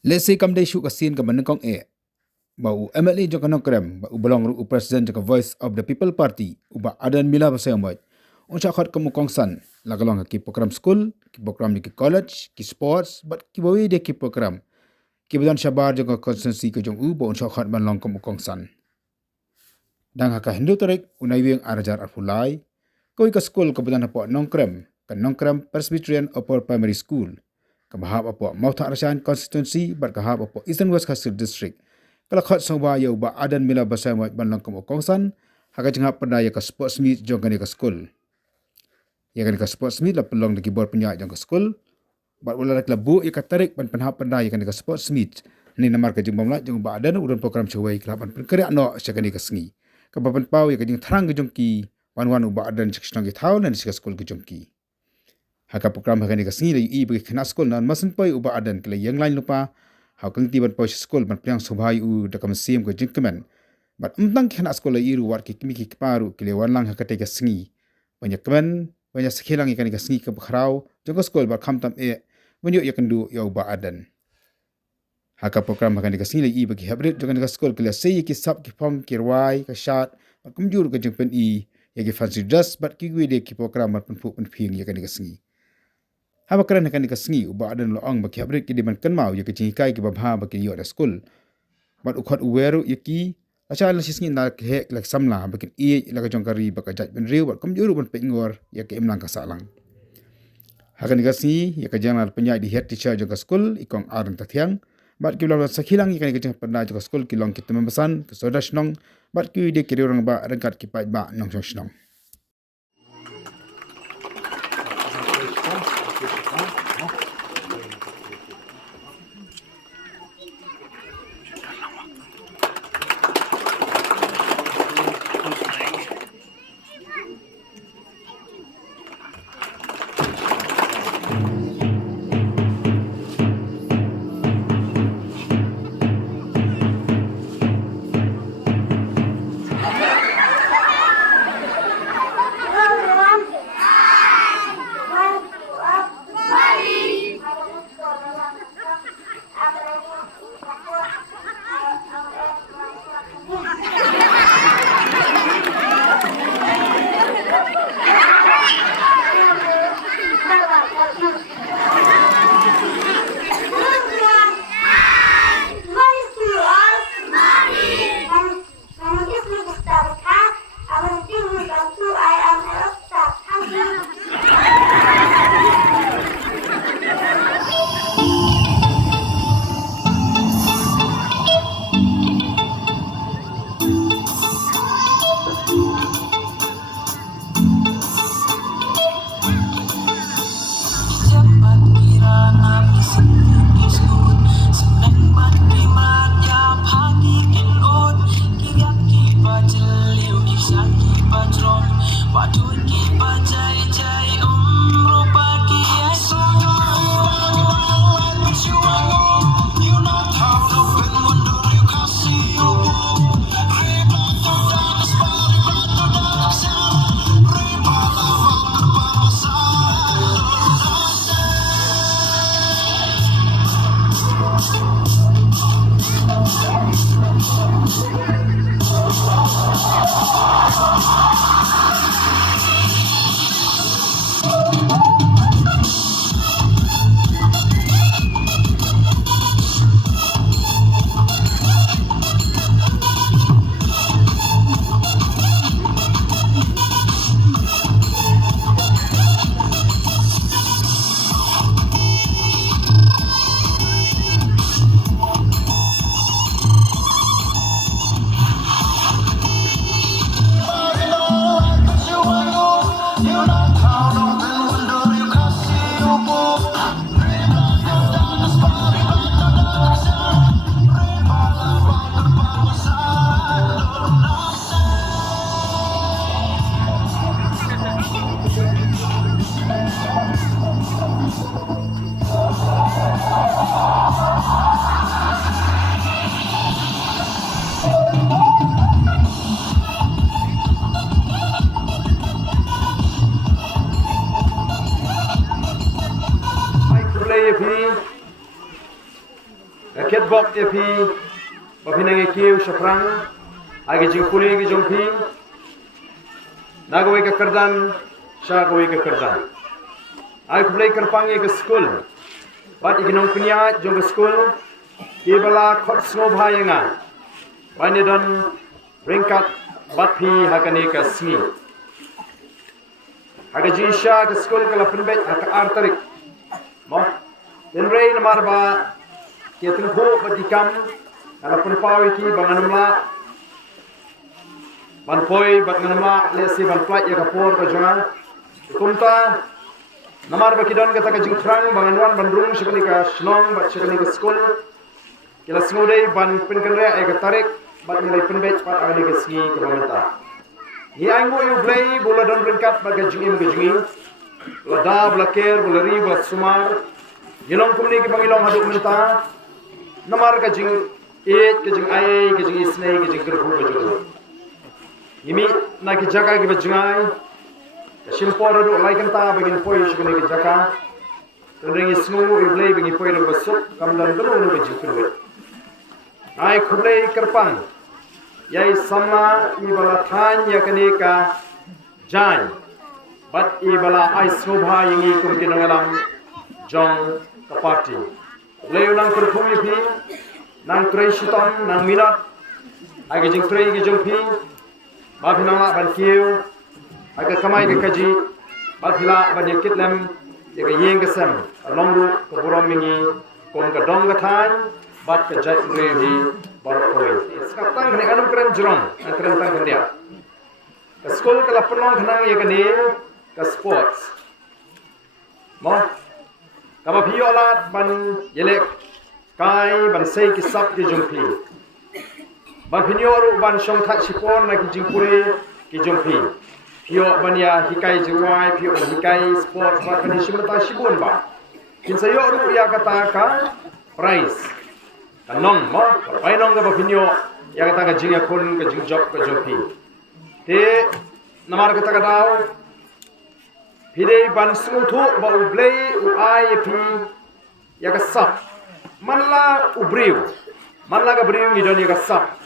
Let's say kam day shoot kasin ka manengkong bau MLA jong Nongkrem bau belong ru president jong Voice of the People Party uba adan mila basay amat. Unsa khat kamu kongsan lagalong ki program school, ki program di ki college, ki sports, but ki bawi de ki program. Ki badan syabar jong konsensi ke jong uba unsa khat ban long kamu kongsan. Dang haka Hindu tarik unai wing arajar arfulai. Koi ka school ka badan hapo Nongkrem, kan Nongkrem Presbyterian Upper Primary School. Kabahap apo Mount Arasan constituency bar kahap apo Eastern West Khasir district. Kalau khat soba ya uba adan mila basai mo ban lang kamu kongsan haka jengap pada ya ka sports meet jong kan ka school. Ya kan ka sports meet la pelong de keyboard punya jong ka school. Bar wala la bu ya ka tarik ban panhap pada ya kan ka sports meet. Ni namar ka jeng bamla jong ba adan urun program Kawei kelapan perkara no sya kan ka sengi. Ka bapan pau ya ka jeng thrang ka jong ki wan uba adan seksnang ki thau dan ka school ka jong ki. Haka program haka ni ka sengi la i bagi kena school nan masen pai uba adan kala yang lain lupa. Hau keng tiban pau school ban priang subhai u da kam sim ka jeng kemen. Bat umtang kena school la iru war ki kimi ki paru kile wan lang haka te ka sengi. Banyak kemen banyak sekhilang ikan ka sengi ka bakhrau jong ka school bar kham tam banyak Ïakynduh ya uba adan. Haka program haka ni ka sengi la i bagi habrit jong ka school kila sei ki sap ki pom ki rwai ka shat bat kumjur ka jeng pen ya ki fancy dress bat ki gwe de ki program bar penfu penping ya kan ka sengi. Haba keren kan ka sengi uba adan lo ong baki habrit ki diman kan mau ya ki cingikai ki babha baki yo da school. Bat ukhat uweru ya ki acha la sengi na ke lak samla baki la ka jong kari baka jaj ben riu bat kumjur ban pengor ya ki imlang ka salang. Haka ni ka sengi ya ka jangal penyai di head teacher jong ka school ikong Ardent tathiang bat ki bla sakhilang ikan ka jong pernah jong ka school ki long ki temembasan ke soda snong bat ki de ki orang ba rengkat ki Paidbah Nongkrem snong. bok EP bapinang ikiu syafrang agi jing puli gi jongpi nagawai ke kerdan syagawai ke kerdan ai kublai kerpangi ke skul bat iginong punya jong ke skul kibala khot snobha yanga bani don ringkat bat pi hakani ke sni haga jisha ke skul kala penbet ka artarik mo den rain marba ke tengho badikam ala penpawi ki banganamla ban poi bat nganama lesi ban flight ya kapor ka jonga kumta namar ba kidon ka taka jingkrang banganwan ban rung shikali ka shnong bat shikali ka skul kila sngodei ban penkanre ay ka tarik bat nilai penbet pat agani ka sni ka bamanta ni aingo yu play bola don ringkat bat ka jingi la da bla ker bola ri bla sumar yelong kumni ki bangilong haduk menta namar ka jing et ka jing ai ka jing isnei ka jing gerbu ka jing Imi na ki jaga ki bajungai simpor do lai kanta bagin poi shikuni ki jaga tendring isnu iblei bagi poi do basuk kam dan do no baju kurwe ai khulei kerpang yai sama ibala than yakani ka jan bat ibala ai sobha yingi kum ki nangalam jong ka party leulang kurphumi phi nang trei shiton nang minat ai ki jing trei ki jong phi Bapinala ban kiu aga kamai ke kaji bapila ban yakitlem yaga yeng kesem longru ko borom mingi kon ka dong ka than bat ka jat rehi bar koi skaptang kene anum kren jrong kren tang kendia ka skul ka lapnong khanang yaga ne ka sports mo ka ba phio lat ban yelek kai ban sei ki sap ki jumpi ban pinyoru ban shong that sipon na ki jingpure ki jongpi pio ban ya hikai jiwai pio hikai sport ba kan shimata shibun ba kin sayo ru ya kata ka prize kanong mo pai nong ga ba pinyo ya kata ka jinga kun ka jingjob ka jongpi te namar kata ka daw pide ban smuthu ba ublei u ai pi ya ka sap manla ubriu manla ga briu ni don ya ka sap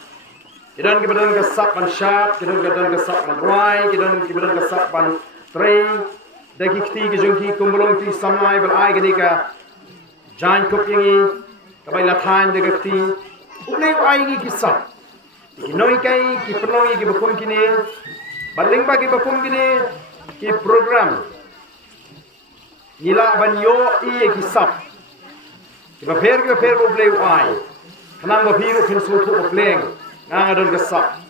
Kidan ki badan ka sap ban sharp, kidan ka sap ban rai, kidan ki badan ka sap ban tray, daki kti ki jongki kumbulong ti samai bal ai gani ka jan kop yangi, kabai la than de kti, ulai ai ngi ki sap. Ki noi kai ki pernoi ki bakum kini, baling ba ki bakum kini ki program. Nila ban yo i ki sap. Ki ba fer ulai ai. Kanang ba phiru phin su thu opleng. Nang adon gasap,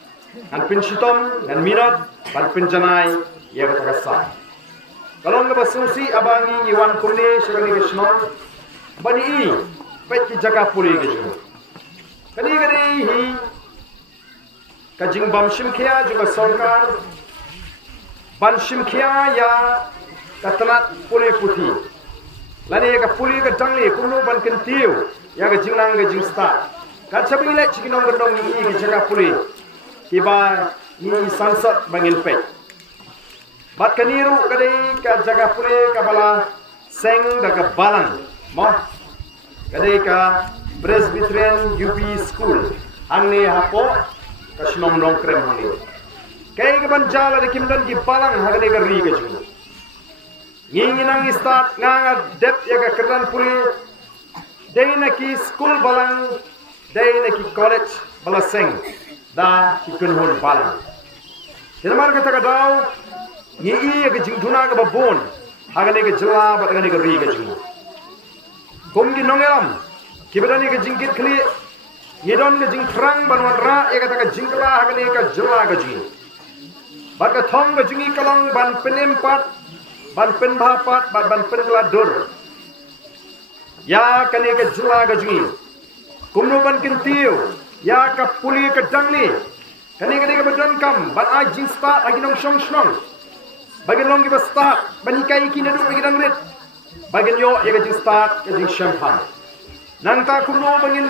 an pinshitom, an minot, ban pinjanai, ya kata gasap. Kalau nggak basusi abangi iwan kumne shagani gishnon, bani ini, baik ki jaga puli gishnon. Kani hi, kajing bam shimkia juga sorkar, ban shimkia ya katalat puli putih. Lani ya puli ka jangli kumno ban kentiu, ya kajing nang kajing start. Kaca bilek cikinong gendong ni ke jaga puli. Kiba ni sansat bangil pek. Bat kaniru kadai ka jaga puli ka bala seng da ka balang. Mo. Kadai ka Presbyterian UP Skul. Angni hapo ka snom Nongkrem honi. Kai ka banjala de kimdan ki balang hagane ka ri ka ju. Ngi nang start nga dep ya ka kerdan puli. Dai na ki skul balang Dai na ki college balaseng da ki kunhon balang. Tinamar kata ka daw ni iya ka jingduna ka babon hagane ka jila bat hagane ka ri ka jing. Kum gi nongelam ki badani ka jingkit khli ni don ka jingkrang banwan ra ya kata ka jingkla hagane ka jila ka jing. Bat ka thong ka jingi kalong ban penempat ban penbhapat ban penkladur. Ya kane ka jila ka jingi. Kumno ban kentiu ya ka puli ka dangli kani ka badan kam ban a jing start lagi nong shong shong bagin long ki start ban ikai ki nadu bagi danglit bagin yo ya ka jing start ka jing champagne nang ta kumno bangin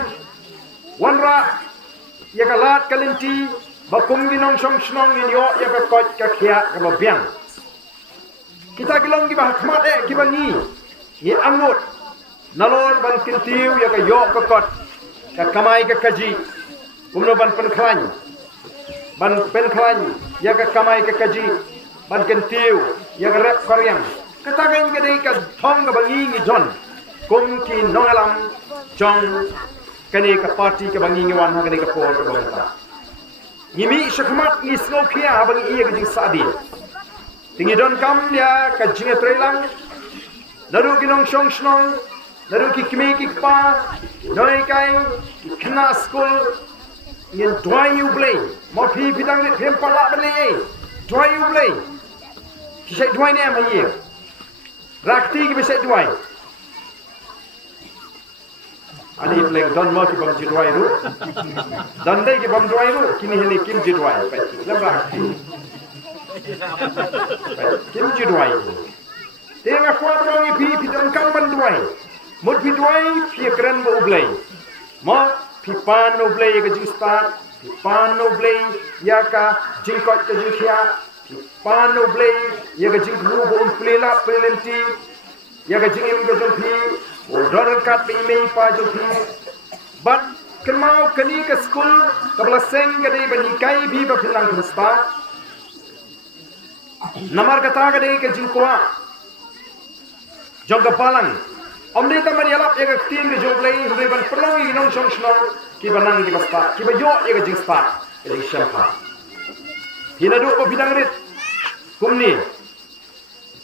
wanra ya ka lat kalinti bakum gi nong shong shong yo ya ka kot ka khia ka babiang kita kilong ki ba khmat ki bangi ni Angnud nalor ban kentiu ya ka yo ka kot ka kamai ka kaji kumno ban pen klan ya ka kamai ka kaji ban kentiu ya ka rep koryang katagan ka dei ka thong ka bangi ngi jon kum ki nongalam jong kani ka party ka bangi ngi wan ha kani ka por ka bangta ngimi shakmat ngi snokya bangi iya ka jing sadi tingi don kam dia ka jing trelang naru ki nong shong shnong naru ki kimi ki pa noi kai kna skul yin dwai you play mo phi pidang ni phem pala bane dwai you play ki sai dwai ne am ye rakti ki sai dwai ani play don mo ki bam ji dwai ru dan dai ki bam dwai ru kini heli kim ji dwai pa lam rakti kim ji dwai tenga kwa brongi phi pidang kam ban dwai mut phi dwai phi kran bo play mo phi pan no play ka ji start phi pan no play ya ka jing kot ka ji khia phi pan no play ya ka jing lu bo play la plenti ya ka jing im ka jo phi o dor kat pe me pa jo phi but kemau kani ka skul ka bla seng ka dei bani kai bi ba philang ka start namar ka ta ka dei ka jing kwa jong ka palang om dei tamani alap ya ka tin ka jo play hudai ban perlong i nong shong shnong ki banang ki basta ki ba yo ya ka jing start ka jing shampa hina du ko bidang rit kumni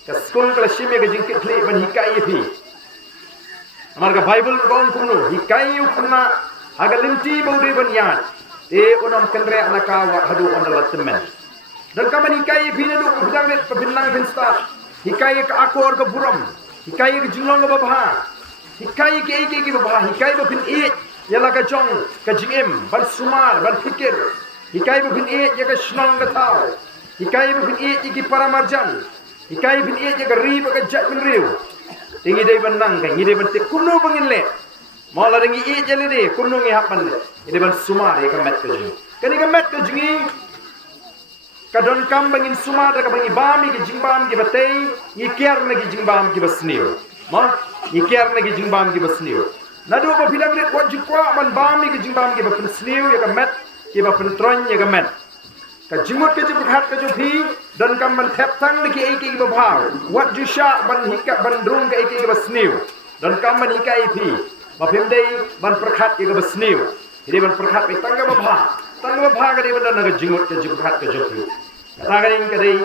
ka skul ka shime ka jing kitli ban hikai phi amar ka bible gon kumno hikai u kunna aga limti bo de ban yan e onom kendre anaka wa hadu on the temen dan ka man hikai phi na du ko bidang rit pa binang bin start hikai ka akor ka buram hikai ka jinglong ka babha hikai ke eke ke babha hikai ba bin e yala ka jong ka jingem ban sumar ban fikir hikai ba bin e ya ka shnong ka tau hikai ba bin e ki paramarjan hikai bin e ya ka ri ba ka jat bin riu tingi dei ban nang ka ngi dei ban te kumno bangin le mala ringi e jale de kumno ngi hapan le ide ban sumar ya ka met ka jing kani ka met ka jingi ka don kam bangin sumar ka bangi bami ki jingbam ki batei ngi kiar na ki jingbam ki basniu ma ngi kiar na ki jingbam ki basniu nadu ba bilang ret wat jukwa man bami ki jingbam ki bapun sniu ya ka met ki bapun tron ya ka met ka jimut ke jipuk hat ka jo phi don kam ban thep tang ki eke ki babhaw wat ju sha ban hika ban drung ka eke ki basniu don kam ban hika i phi ba phim dei ban prakhat ki ka basniu ide ban prakhat pe tang ka babha ka dei ban don ka jimut ke jipuk hat ka jo phi kata ka ka dei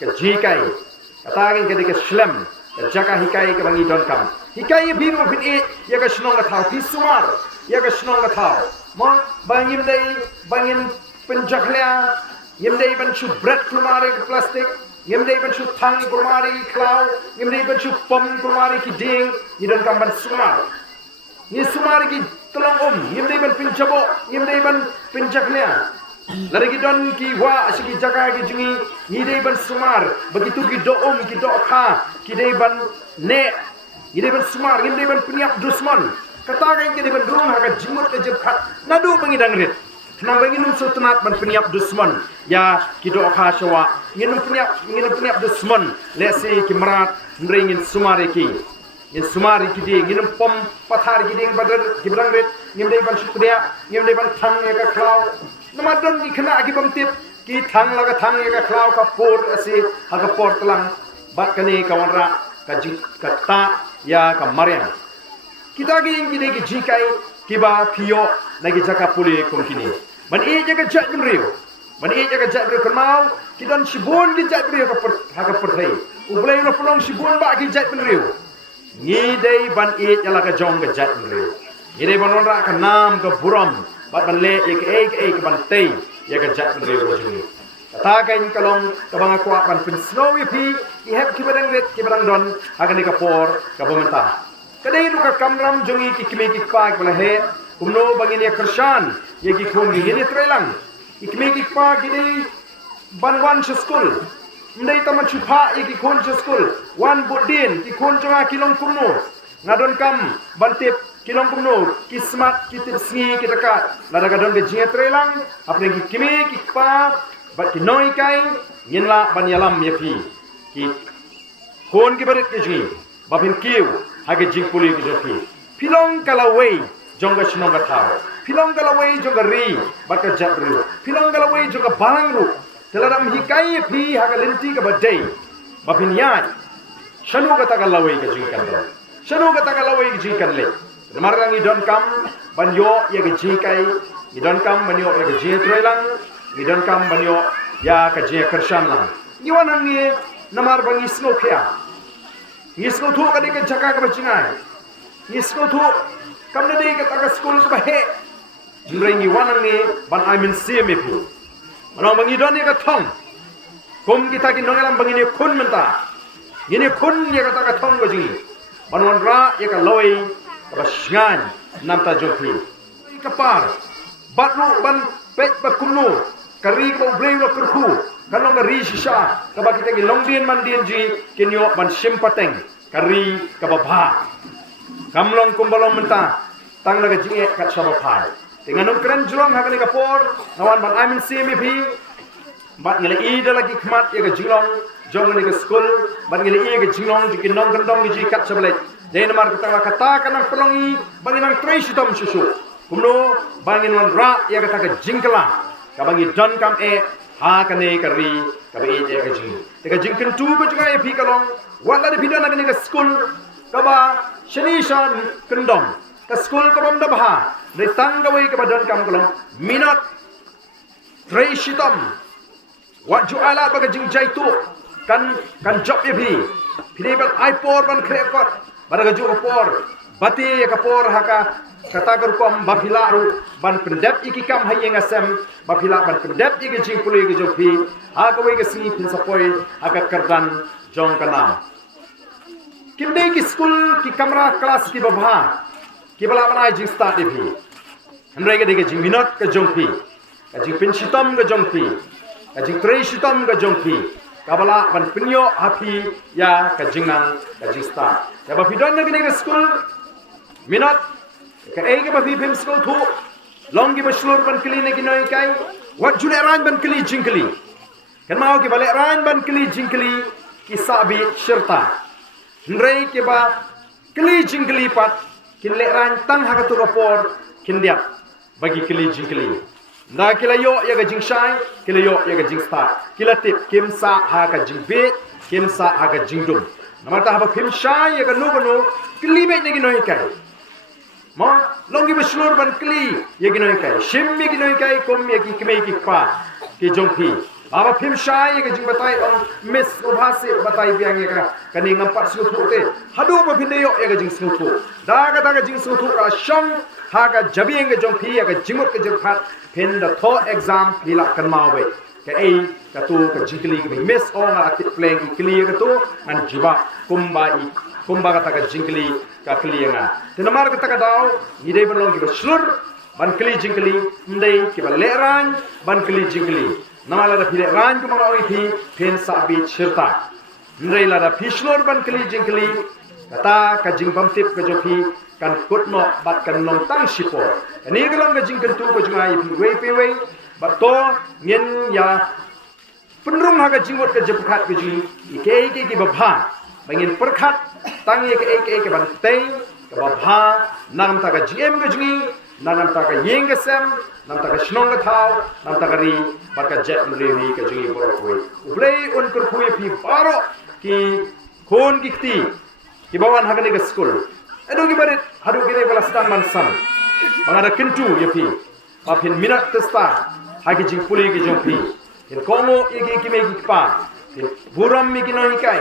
ka jikai kata ka dei ka shlem ka jaka hikai ka bangi don kam hikai phi mo phin e ya ka shnong ka thau phi sumar ya ka shnong ka thau mo bangim dei bangin penjaklia ngim dei ban chu bread kumari plastic ngim dei ban chu thang kumari klau ngim dei ban chu pom kumari ki ding ni don kam ban sumar ni sumar ki tolong ngim dei ban pinjabo ngim dei ban penjaklia lari ki don ki wa asiki jaga ki jungi ni dei ban sumar begitu ki do ki do kha ki dei ban ne ni dei ban sumar ngim dei ban peniap dusman kata ka ki dei ban rung ha ka jimut ka jeb khat nadu bangi dangrit nang bagi num sultanat ban peniap dusman ya kido kha shawa nginum peniap dusman lesi ki marat ngringin sumari ki in sumari ki de nginum pom pathar ki ding badar ki brangret ngim dei ban shukriya ngim dei ban thang ya ka klau namadon ki khna ki bam tip ki thang la ka thang ya ka klau ka por asi ha ka por tlang bat kani ka wanra ka ji ka ta ya ka mariam kita ki de ki jikai ki ba pio lagi jaka puli kum kini ban e jaga jat bin riu ban e jaga jat riu kamau ki don shibun ki jat riu ka ha ka perthai ublai no pulong shibun ba ki jat bin riu ni dei ban e jala ka jong ka jat bin riu ni dei ban ra ka nam ka buram bat ban le e ka ban tei ya ka jat bin riu juni ta ka in kalong ka bang kwa ban pin snowy pi I have ki badang don akan ni ka por ka bumenta kadai du ka kamram jongi ki kimi ki pa ka he umno bangin ya krishan ye ki khon gi ni trelang ki kimi ki pa ki dei ban wan skul ndai tama chupa ye ki khon skul wan bodin ki khon jonga kilong kumno ngadon kam bantip kilong kumno ki smart ki tip sngi ki takat la daga don ge jinga trelang apne ki kimi ki pa bat ki noi kai nginla ban yalam ye phi ki khon ki barit ki ji babin kiu hage jing puli ki jofi pilong Kawei jong ga shnong ga thau pilong ga lawai jong ga ri bat ka jat ru pilong ga lawai jong ga bang ru teladam hi kai phi ha ga linti ga badai ba phin yai shanu ga ta ga lawai ga jing kan do shanu ga ta ga lawai ga jing kan le marang i don kam ban yo ye ga ji kai i don kam ban yo ye ga ji troilang i don kam ban yo ya ka ji kershan lang i wanang ni namar bang islo khia islo thu ka de ka jaka ka bachingai islo thu kam na de ka ta ka school ka he jingrai ni wanang ni ban I min CMP manong bang i don ye ka thong kum kita ki nongalam bang ni khun menta ini khun ye ka ta ka thong ko jingi ban wan ra ye ka loi Rasngan nam ta jopi kapar batru ban pet bakumnu kari ko blei lo kurku kalong ri shisha ka ba kita ki longdien mandien ji kinyo ban simpateng kari ka ba bha kamlong kumbalong menta tang na ga jinge kat saba phai dengan Nongkrem julong ha ka por nawan ban amin CMP bat ngele I da lagi khmat ye ga julong jong ni ga skul bat ngele I ga julong ji kinong kendong ji kat sablek Dahil naman kata kanang pelongi banginang trace itom susu. Kumno banginan ra ya kata ka jingkala. Kabangi don kam ha kane kari kabai je ka jing. Teka jingken tu ko juga e pi kalong. Wala de pidana kane ka school kaba shanishan kendong. Ka school ka bam dabha. De tanggawai ka don kam kalong. Minat trace itom. Wat ju ala baga jing jaitu kan job e pi. Pinibat iPod ban krepot. Pada gaju kapor, bati kapor haka kata kerkom bapilaru ban pendep iki kam hayeng asem bapila ban pendep iki jing pului iki jopi haka wei ke sini pin sapoi haka kerdan jong kanam kimde ki school ki kamera kelas ki babha ki bala banai jing start di phi handrai ke de jing minot ke jong phi ka jing pin sitom ke jong phi ka jing trei sitom ke jong phi kabala ban pinyo hapi ya ka jingnang ka jing start ya ba pidon na gini school minot ka ege ba pim school thu longi ba shlur ban kili na ginoi kai wat jule ran ban kili jingkli kan mau ki bale ran ban kili jingkli ki sabi shirta ndrei ke ba kili jingkli pat kin le ran tang ha ka tu rapor kin dia bagi kili jingkli na kila yo ya ga jing shai kila yo ya ga jing start kila tip kim sa ha ka jing bit kim sa ha ka jing dum namata haba phim shai ya ga no kli be ne gi noi kai ma longi be shlur ban kli ye gi noi kai shim mi gi noi kai kom ye gi kme gi pa ki jong phi haba phim shai ya ga jing batai on miss obhase batai biang ye ga kani ngam pat su thu te hadu ba phin yo ya ga jing su thu da ga jing su thu ka sham ha ga jabieng ga jong phi ya ga jingmut ga jing phat phin the tho exam hila kan ma we ka ei ka tu ka jingkli ka miss on a kit playing ki clear ka tu an jiba kumba ka ta ka jingkli ka clear nga tinamar ka ta ka daw idei ban long ki slur ban kli jingkli ndei ki ba leran ban kli jingkli namala da phile ran ku ma oi thi phen sa bi shirta ndei la da phishlor ban kli jingkli kata ka jingbam tip ka jo phi kan kutno bat kan nong tang sipo ani galong ka jingkan tu ko jungai phi wei bat to ngin ya penrung ha ka jingot ka jepkhat ka ji ike ki babha bangin perkhat tang ye ka ike ban tei ka babha nam ta ka gm ka jingi nam ta ka yeng ka sem nam ta ka shnong ka thau nam ta ka ri bat ka jet ri ka jingi bor ko ublei un kur khui phi paro ki khon ki ki bawan ha ka ni ka school adu ki barit hadu ki ne bala stang man sam bangada kentu ye phi ba phin minat testa ha ki jing puli ki jong phi in kongo igi ki me ki pa in buram mi ki no kai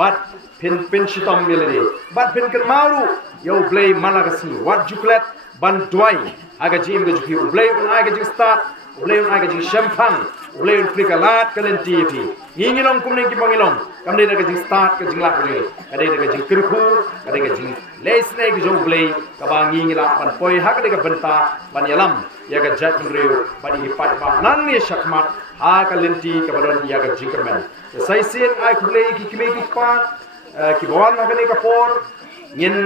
bat pin shitom milade bat pin kan maru yo play malagasi wat juklet ban dwai aga jim ga jukhi play un aga jing start play un aga jing champagne play un frikalat kalen tv ngi long kum ne ki bangilong kam ne ga jing start ka jing la ni ade ga jing kirku ade ga jing les ne ga jong play ka ba ngi la ban poi ha ka ga banta ban yalam ya ga jat reu ban hi pat ba nan ne shakmat ha ka lenti ka badon ya ga jing kermen sai sin ai play ki kime ki pat ki bawan ha ka ne ka por ngin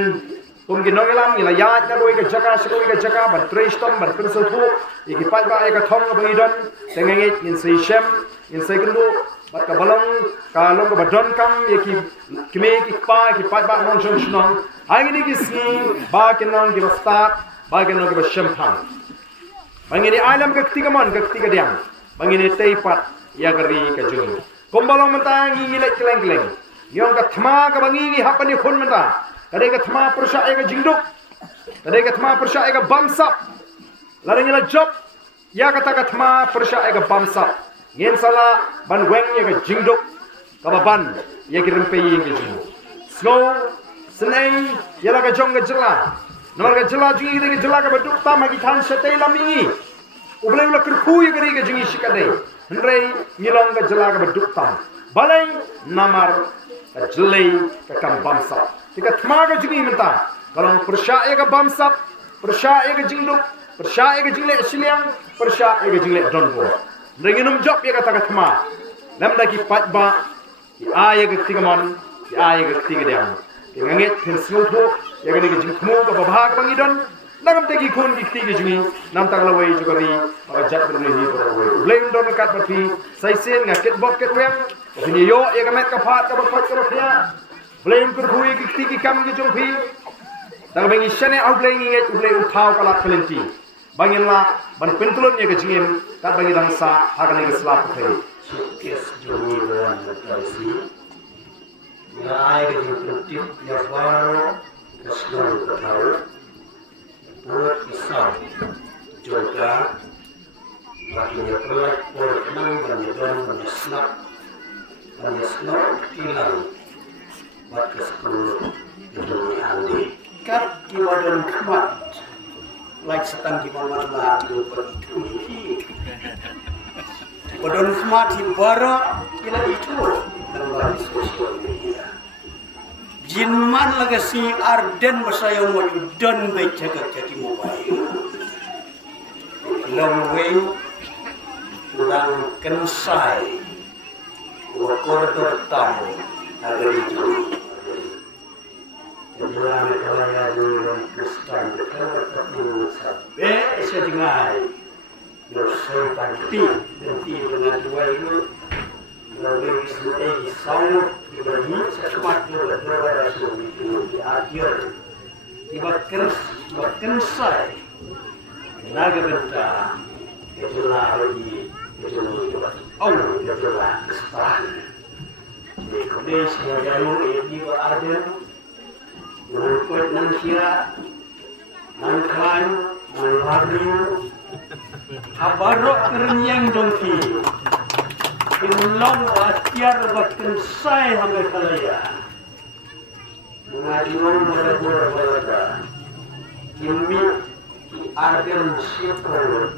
kum gi nongelam ngila ya na roi ga jaka shikoi ga jaka ban treistom ban penso thu iki pat ba ga thong ga bidon tengenge in sei shem in sei kundu bat ka balong ka long ga badon kam iki kime ki pat ba non shon shnong ai ni ki si ba ki non gi start bagian lagi bersyempang. Bangini alam ke ketiga mon ke ketiga diam. Bangini teipat ya geri ke jung. Kombalong mentang ngilek keleng-keleng. Nyong ke thma ke bangi hapan ni khun mentang. Kadai ke thma persya ke jingduk. Kadai ke thma persya ke bamsap. Larang ila job ya kata ke thma persya ke bamsap. Ngin sala ban weng ya ke jingduk. Kababan ya ke rempe ke jingduk. Snow senai ya la ke jong ke jela. Nomor ke jela jungi ke jela ke beduk tam hagi than setai lamingi. Ublai ula kerkui ke ke jungi sikadai. Hendrai ngilong ke jela ke beduk tam. Balai namar ke jelai ke kam bamsap. Tika thma ke jungi mentang. Kalau persya ke bamsap, persya ke jingduk, persya ke jingle siliang, persya ke jingle donbo. Hendrai nginum job ya kata ke thma. Lamda ki Paidbah, ki aya ke ketiga mon, ki aya ke ketiga diam. Ki ngangit pin snuto ya gani ke jingkmu ke babah ke bangidon. Nagam tegi kun ki ketiga jungi, nam tak lawai juga ri, jat berlehi berlawai. Blame don kat berpi, saisen ngakit bok ket weng. Sini yo ya kemet ke pat ke bapak ke bapak. Blame kerhui ki ketiga kam ki jongpi. Nang bengi shane au blame nget blame uthau kalak kelenti. Bangin la ban pentulun ya ke jingim kat bangi dangsa hagan ke selap ke. Kes jungi dan tersi. Ngai ke jingkutip ya baru kesulitan ketahu. Buat pisau juga lakinya pelak nang banyak snap hilang buat ke Skul jungi andi. Kat kiwadan kemat like setang kiwaman lah di itu. Wadon smart hibara kila itu dalam sosial media. Jinman lagi si Ardent masaya mau don baca jadi mobile. Long way udang kensai wakordor tamu agar itu. Jadi lama kalau dulu kristal kalau ketemu sabe sedengai. Yosef pagi dengan dua itu lalu istri sahur diberi sesuatu berdua di akhir tiba kensai naga benda itulah lagi itulah itulah kesempatan di Indonesia yang ini ada menurut nangkira nangklan nangkariu Habarok kerenyang dongki. Inlong atiar bahkan saya hamil kalaya. Mengajuan mereka kimi Ardent siapur.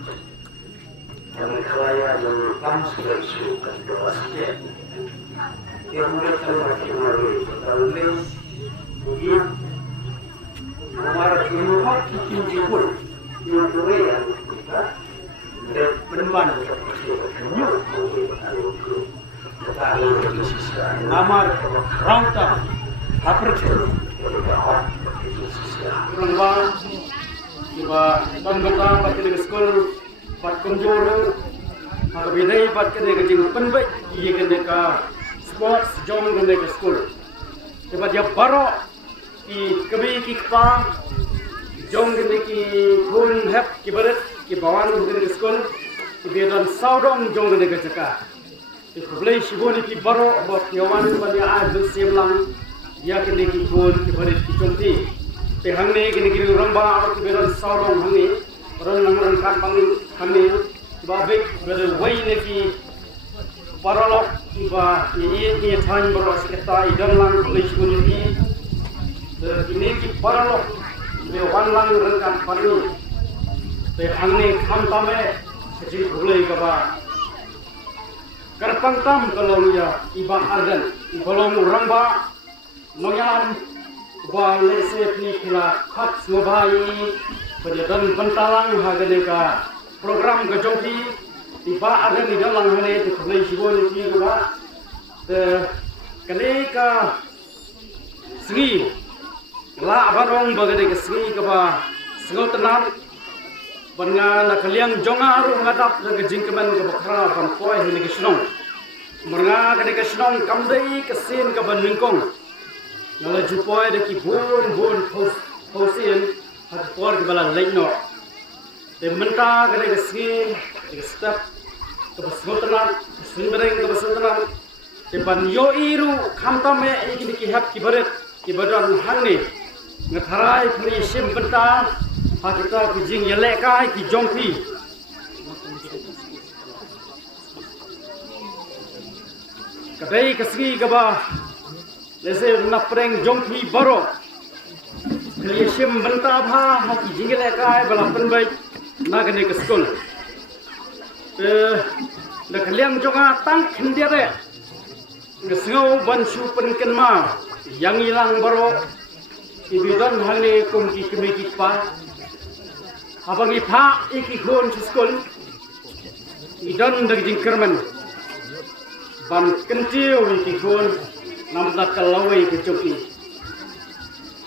Hamil kalaya yang kamsel sukan doasket. Yang terlalu kimari terlalu ini. Umar kimhok kimjibul. Yudoya kita. Peneman namar rangta haperce rangba iba tanggata pakai Skul pat konjor ada bidai pakai dengan penbaik ia kena sports jom kena Skul iba dia baru di kebi kita jom kena ki kun hep kibarat ki bawan kena Skul kebiadan saudong jom kena kerja Ikulai shiboni ki baro bot yawan bani adil seblang dia kene ki kun ki bari ki chonti te hangne kene ki ramba ar ki beran saurong hangne ron nang kan bang hangne ba be bere wai ne ki paralok ki ba ni than baro sekta idang lang kulai shiboni ki te kene ki paralok be wan lang ran kan pani te hangne kham tame ji kulai ka ba Kerpang tam kalau ya iba Ardent, kalau orang ba mengalam ba lese ni kila hak mobai penyedan pentalang haga program kejongki iba Ardent di dalam hane di kulai sibon ni ba kalika segi la barong bagai segi ke ba sengot tenang Banga nakaliang jongaru ngadap na kejingkeman ke bakra pampoi hini kesnong. Banga kene kesnong kamdai kesin ke bandingkong. Nala jupoi de ki bon posin hat por ke bala leino te menta ke le ski ke step ke basmotanan sunbereng ke basmotanan te ban yo iru khamta me iki ki hap ki baret ki badan hanni ngatharai pri sim benta ha kita ki jing yele kai ki jongpi kadai kasgi gaba lese napreng jongpi baro kali sim benta bha ha ki jing yele kai bala penbai nagane ke skul na kaliam jonga tang khindia re ngesngau ban su penken ma yang ilang baro ibidan hangni kum ki kemeki pa abang ipa iki khon skul idan dag jingkerman ban kentiu iki khon namda kalawai ke choki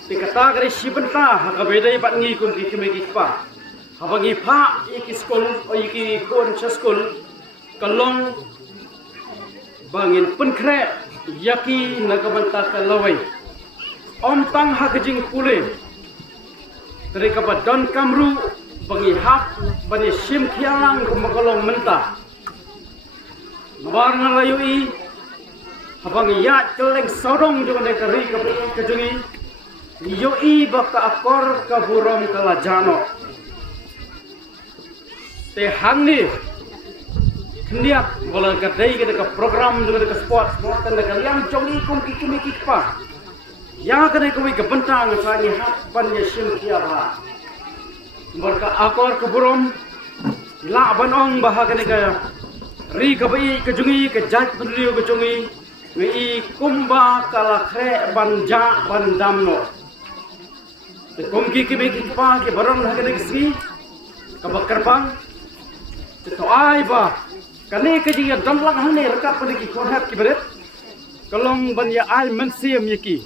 tikata gari sibenta ha bedai bat ngi kum ki kemeki pa abang ipa iki skul o iki khon skul kalong bangin penkre yaki nagabanta kalawai om tang hakajing pule dari kabat don kamru bangi hap bani sim khialang kumakalong menta nabar ngalayui habang ya keleng sodong dengan negeri kejungi yoi baka akor kaburom kalajano te hangni kendiat wala kadai ke program dengan ke sport motan dengan yang jongi kum kikumi kikpa ya kene kumi ke bentang sani hap bani sim khiaba mereka akor keburom la banong bahagane ka ri kabai kejungi ke jaj pendrio kejungi ngi kumba kala khre banja bandamno te kumki ki beki pa ke baron hagane kisi kabakarpang te to ai ba kane ke jinga damlang hane rekap pendiki konhat ki beret kalong banya ai mensiam yaki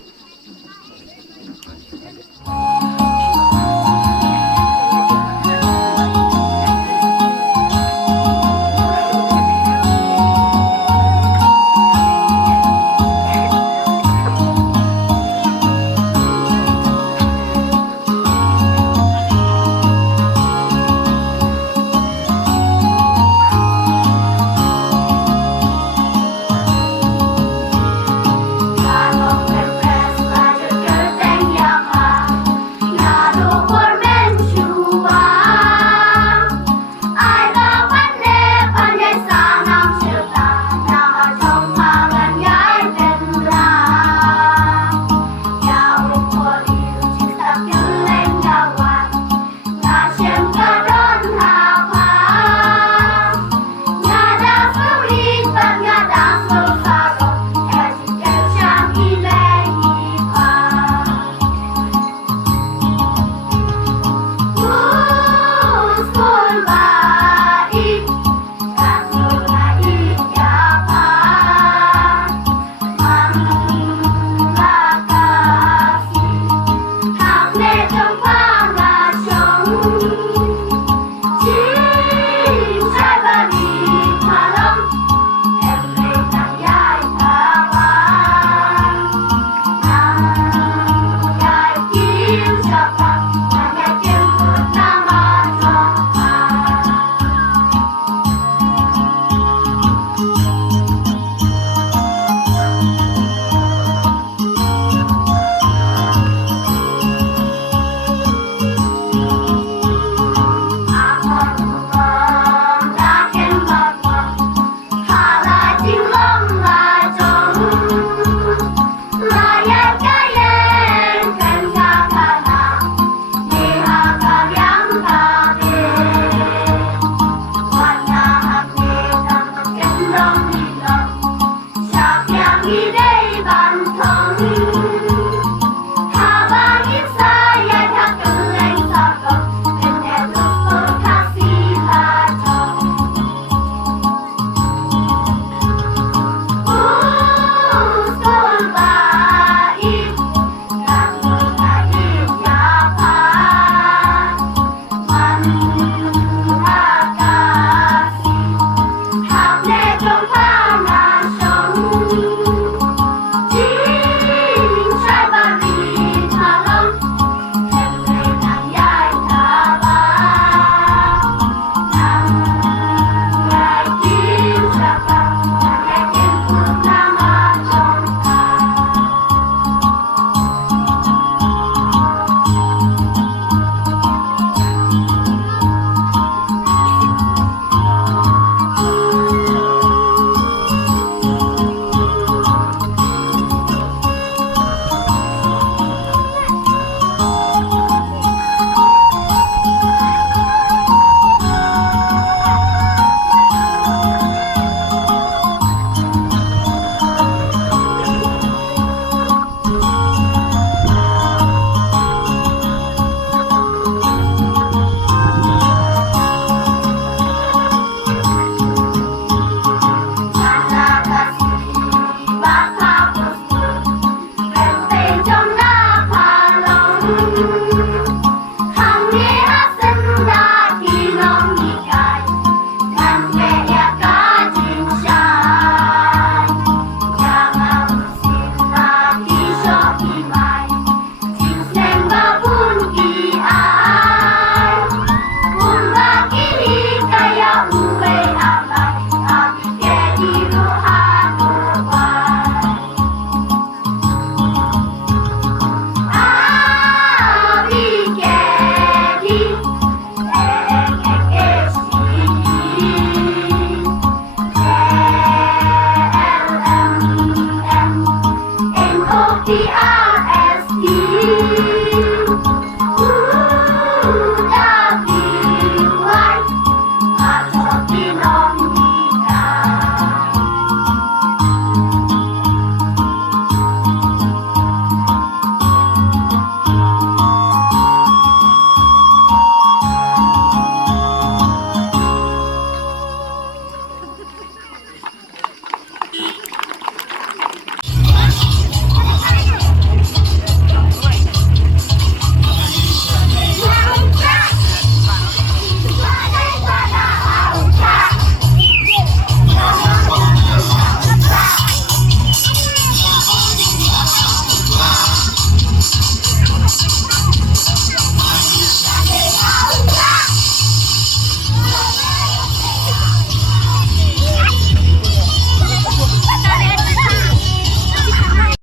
O-P-R-S-E